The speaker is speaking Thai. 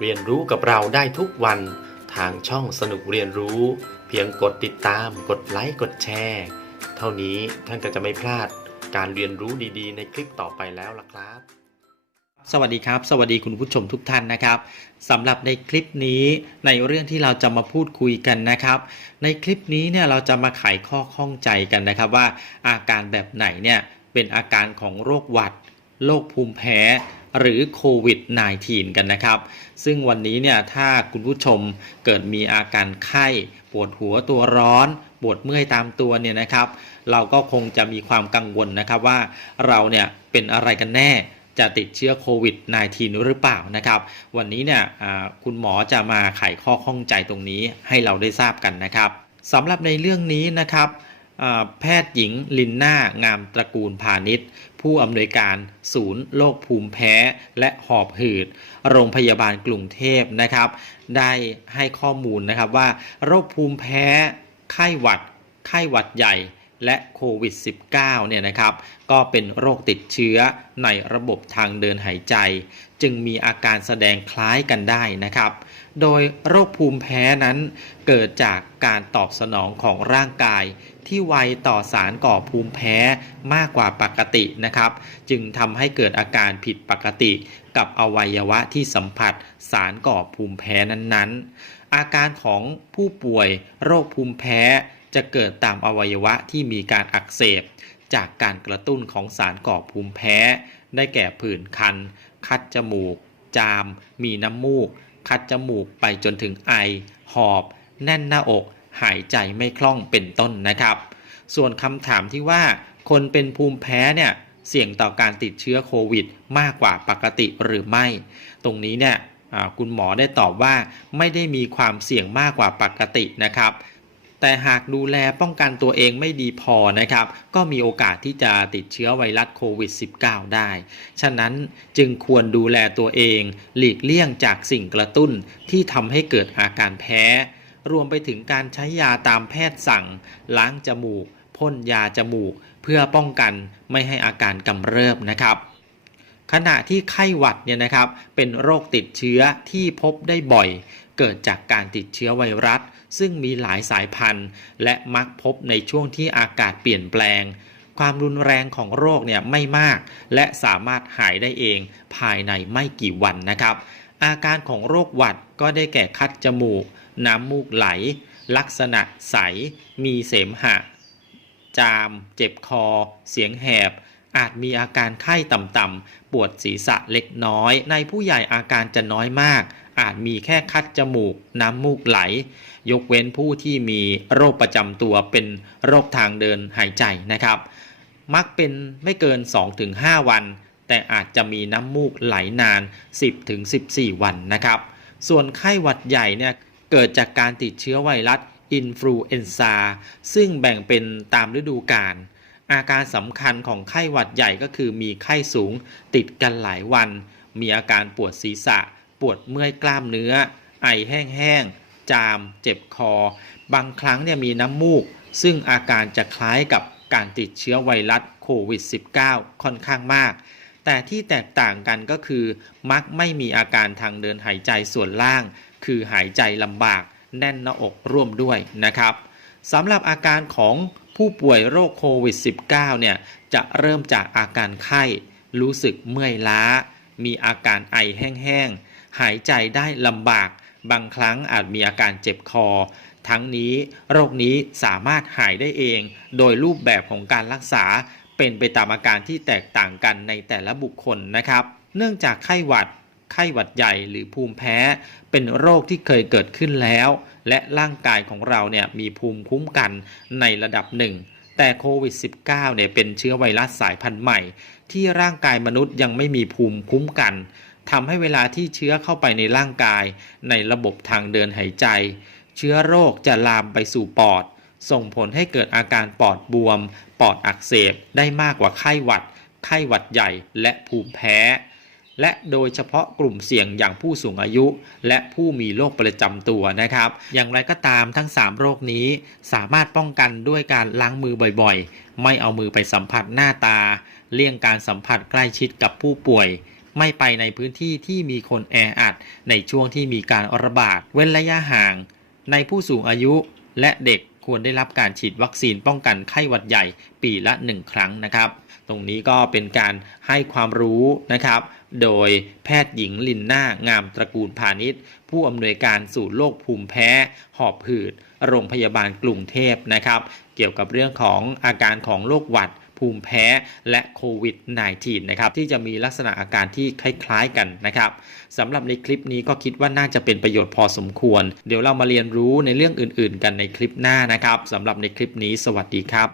เรียนรู้กับเราได้ทุกวันทางช่องสนุกเรียนรู้ เพียงกดติดตาม กดไลค์กดแชร์ เท่านี้ท่านก็จะไม่พลาดการเรียนรู้ดีๆ ในคลิปต่อไปแล้วล่ะครับ สวัสดีครับ สวัสดีคุณผู้ชมทุกท่านนะครับสำหรับในคลิปนี้ในเรื่องที่เราจะมาพูดคุยกันนะครับ ในคลิปนี้เนี่ยเราจะมาไขข้อข้องใจกันนะครับว่าอาการแบบไหนเนี่ยเป็นอาการของโรคหวัดโรคภูมิแพ้ หรือโควิด -19 กันนะครับ ซึ่งวันนี้เนี่ยถ้าคุณผู้ชมเกิดมีอาการไข้ปวดหัวตัวร้อนปวดเมื่อยตามตัวเนี่ยนะครับ เราก็คงจะมีความกังวลนะครับว่าเราเนี่ยเป็นอะไรกันแน่จะติดเชื้อโควิด -19 หรือเปล่านะครับ วันนี้เนี่ยคุณหมอจะมาไขข้อข้องใจตรงนี้ให้เราได้ทราบกันนะครับสำหรับในเรื่องนี้นะครับ แพทย์หญิงลินน่างามตระกูลพาณิชย์ ผู้อำนวยการศูนย์โรคภูมิแพ้และหอบหืด โรงพยาบาลกรุงเทพนะครับ ได้ให้ข้อมูลนะครับว่า โรคภูมิแพ้ไข้หวัด ไข้หวัดใหญ่และโควิด -19 เนี่ยนะครับ ก็เป็นโรคติดเชื้อในระบบทางเดินหายใจ จึงมีอาการแสดงคล้ายกันได้นะครับ โดยโรคภูมิแพ้นั้น เกิดจากการตอบสนองของร่างกาย ที่ไวต่อสารก่อภูมิแพ้มากกว่าปกตินะครับ จึงทำให้เกิดอาการผิดปกติ กับอวัยวะที่สัมผัสสารก่อภูมิแพ้นั้นๆ อาการของผู้ป่วยโรคภูมิแพ้จะเกิดตามอวัยวะที่มีการอักเสบ จากการกระตุ้นของสารก่อภูมิแพ้ ได้แก่ผื่นคัน คัดจมูก จาม มีน้ำมูก คัดจมูกไปจนถึงไอ หอบ แน่นหน้าอก หายใจไม่คล่องเป็นต้นนะครับ ส่วนคำถามที่ว่า คนเป็นภูมิแพ้เนี่ยเสี่ยงต่อการติดเชื้อโควิด มากกว่าปกติหรือไม่ ตรงนี้เนี่ยคุณหมอได้ตอบว่าไม่ได้มีความเสี่ยงมากกว่าปกตินะครับ แต่หากดูแลป้องกันตัวเองไม่ดีพอนะครับ ก็มีโอกาสที่จะติดเชื้อไวรัสโควิด -19 ได้ ฉะนั้นจึงควรดูแลตัวเอง หลีกเลี่ยงจากสิ่งกระตุ้นที่ทำให้เกิดอาการแพ้ รวมไปถึงการใช้ยาตามแพทย์สั่ง ล้างจมูกพ่นยาจมูก เพื่อป้องกันไม่ให้อาการกำเริบนะครับ ขณะที่ไข้หวัดเนี่ยนะครับเป็นโรคติดเชื้อที่พบได้บ่อย เกิดจากการติดเชื้อไวรัส ซึ่งมีหลายสายพันธุ์ และมักพบในช่วงที่อากาศเปลี่ยนแปลง ความรุนแรงของโรคเนี่ยไม่มาก และสามารถหายได้เองภายในไม่กี่วันนะครับ อาการของโรคหวัดก็ได้แก่คัดจมูก น้ำมูกไหล ลักษณะใส มีเสมหะ จาม เจ็บคอ เสียงแหบ อาจมีอาการไข้ต่ำๆ ปวดศีรษะเล็กน้อย ในผู้ใหญ่อาการจะน้อยมาก อาจมีแค่คัดจมูก น้ำมูกไหล ยกเว้นผู้ที่มีโรคประจำตัวเป็นโรคทางเดินหายใจนะครับ มักเป็นไม่เกิน 2-5 วัน แต่อาจจะมีน้ำมูกไหลนาน 10-14 วันนะครับ ส่วนไข้หวัดใหญ่เนี่ยเกิดจากการติดเชื้อไวรัสอินฟลูเอนซาซึ่งแบ่งเป็นตามฤดูกาล อาการสำคัญของไข้หวัดใหญ่ก็คือมีไข้สูงติดกันหลายวัน มีอาการปวดศีรษะ ปวดเมื่อยกล้ามเนื้อ ไอแห้งๆ จาม เจ็บคอ บางครั้งเนี่ยมีน้ำมูก ซึ่งอาการจะคล้ายกับการติดเชื้อไวรัสโควิด -19 ค่อนข้างมาก แต่ที่แตกต่างกันก็คือ มักไม่มีอาการทางเดินหายใจส่วนล่าง คือหายใจลำบาก แน่นหน้าอกร่วมด้วยนะครับสำหรับอาการของ ผู้ป่วยโรคโควิด -19 เนี่ยจะเริ่มจากอาการไข้ รู้สึกเมื่อยล้า มีอาการไอแห้งๆ หายใจได้ลำบาก บางครั้งอาจมีอาการเจ็บคอ ทั้งนี้โรคนี้สามารถหายได้เอง โดยรูปแบบของการรักษาเป็นไปตามอาการที่แตกต่างกันในแต่ละบุคคลนะครับ เนื่องจากไข้หวัด ไข้หวัดใหญ่หรือภูมิแพ้ เป็นโรคที่เคยเกิดขึ้นแล้ว และร่างกายของเราเนี่ยมีภูมิคุ้มกันในระดับหนึ่งแต่โควิด -19 เนี่ยเป็นเชื้อไวรัสสายพันธุ์ใหม่ ที่ร่างกายมนุษย์ยังไม่มีภูมิคุ้มกันทำให้เวลาที่เชื้อเข้าไปในร่างกาย ในระบบทางเดินหายใจ เชื้อโรคจะลามไปสู่ปอด ส่งผลให้เกิดอาการปอดบวม ปอดอักเสบได้มากกว่าไข้หวัด ไข้หวัดใหญ่และภูมิแพ้ และโดยเฉพาะกลุ่มเสี่ยงอย่างผู้สูงอายุ และผู้มีโรคประจำตัวนะครับ อย่างไรก็ตามทั้ง 3 โรคนี้สามารถป้องกันด้วยการล้างมือบ่อยๆ ไม่เอามือไปสัมผัสหน้าตา เลี่ยงการสัมผัสใกล้ชิดกับผู้ป่วย ไม่ไปในพื้นที่ที่มีคนแออัด ในช่วงที่มีการระบาด เว้นระยะห่าง ในผู้สูงอายุและเด็ก ควรได้รับการฉีดวัคซีนป้องกันไข้หวัดใหญ่ปีละ 1 ครั้งนะครับ ตรงนี้ก็เป็นการให้ความรู้นะครับ โดยแพทย์หญิงลินนางามตระกูลพาณิชย์ ผู้อำนวยการศูนย์โรคภูมิแพ้ หอบหืด โรงพยาบาลกรุงเทพนะครับ เกี่ยวกับเรื่องของอาการของโรคหวัด ภูมิแพ้และโควิด -19 นะครับที่จะมีลักษณะอาการที่คล้ายๆกันนะครับสำหรับในคลิปนี้ก็คิดว่าน่าจะเป็นประโยชน์พอสมควร เดี๋ยวเรามาเรียนรู้ในเรื่องอื่นๆ กันในคลิปหน้านะครับสำหรับในคลิปนี้สวัสดีครับ